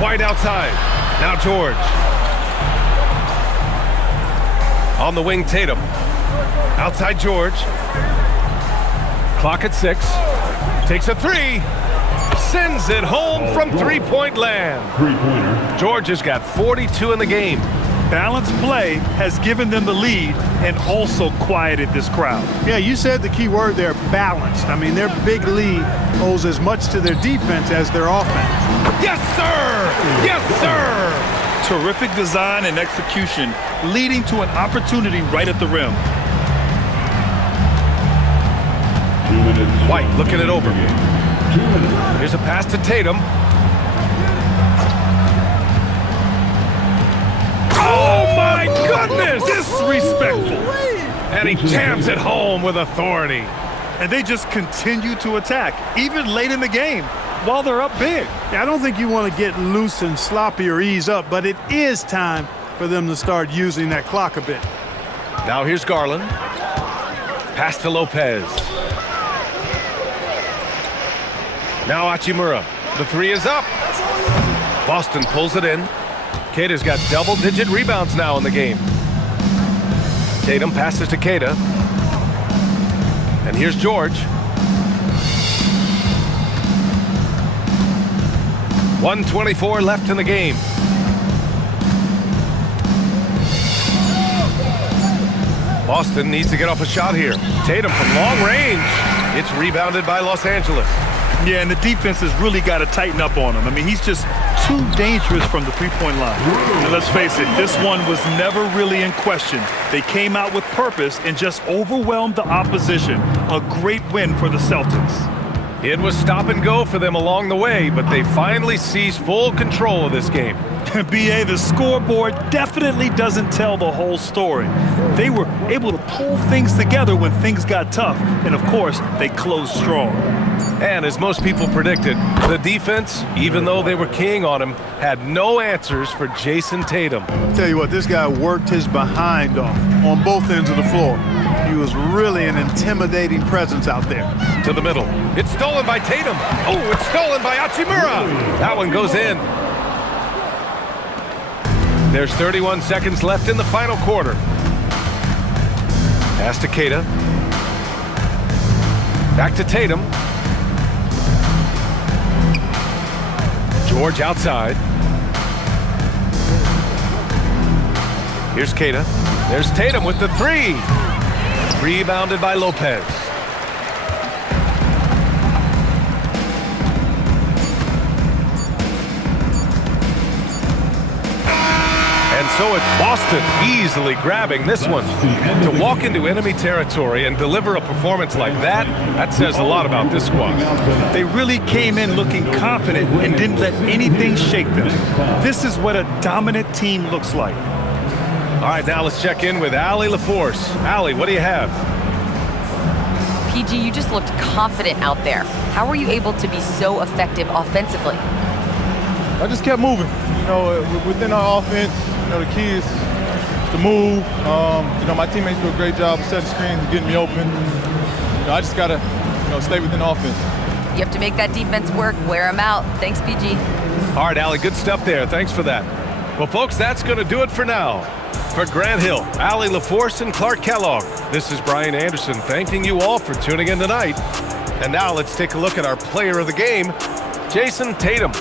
White outside. Now George. On the wing, Tatum. Outside George. Clock at 6. Takes a three. Sends it home from three-point land. Three-pointer. George has got 42 in the game. Balanced play has given them the lead and also quieted this crowd. Yeah, you said the key word there, balanced. I mean, their big lead owes as much to their defense as their offense. Yes, sir! Yes, sir! Terrific design and execution, leading to an opportunity right at the rim. 2 minutes. White looking it over. 2 minutes. Here's a pass to Tatum. Oh, my goodness! Disrespectful. And he jams it home with authority. And they just continue to attack, even late in the game, while they're up big. I don't think you want to get loose and sloppy or ease up, but it is time for them to start using that clock a bit. Now here's Garland. Pass to Lopez. Now Hachimura. The three is up. Boston pulls it in. Keita's got double-digit rebounds now in the game. Tatum passes to Keita. And here's George. 1:24 left in the game. Boston needs to get off a shot here. Tatum from long range. It's rebounded by Los Angeles. Yeah, and the defense has really got to tighten up on him. I mean, he's just too dangerous from the three-point line. And let's face it, this one was never really in question. They came out with purpose and just overwhelmed the opposition. A great win for the Celtics. It was stop and go for them along the way, but they finally seized full control of this game. BA, the scoreboard definitely doesn't tell the whole story. They were able to pull things together when things got tough, and of course, they closed strong. And as most people predicted, the defense, even though they were keying on him, had no answers for Jason Tatum. Tell you what, this guy worked his behind off on both ends of the floor. He was really an intimidating presence out there. To the middle. It's stolen by Tatum. Oh, it's stolen by Hachimura. That one goes in. There's 31 seconds left in the final quarter. Pass to Keita. Back to Tatum. George outside. Here's Keita. There's Tatum with the three. Rebounded by Lopez. And so it's Boston easily grabbing this one. To walk into enemy territory and deliver a performance like that, that says a lot about this squad. They really came in looking confident and didn't let anything shake them. This is what a dominant team looks like. All right, now let's check in with Allie LaForce. Allie, what do you have? PG, you just looked confident out there. How were you able to be so effective offensively? I just kept moving. You know, within our offense, you know, the key is to move. You know, my teammates do a great job of setting screens and getting me open. You know, I just got to, you know, stay within the offense. You have to make that defense work, wear them out. Thanks, PG. All right, Allie, good stuff there. Thanks for that. Well, folks, that's going to do it for now. For Grant Hill, Allie LaForce, and Clark Kellogg, this is Brian Anderson thanking you all for tuning in tonight. And now let's take a look at our player of the game, Jason Tatum.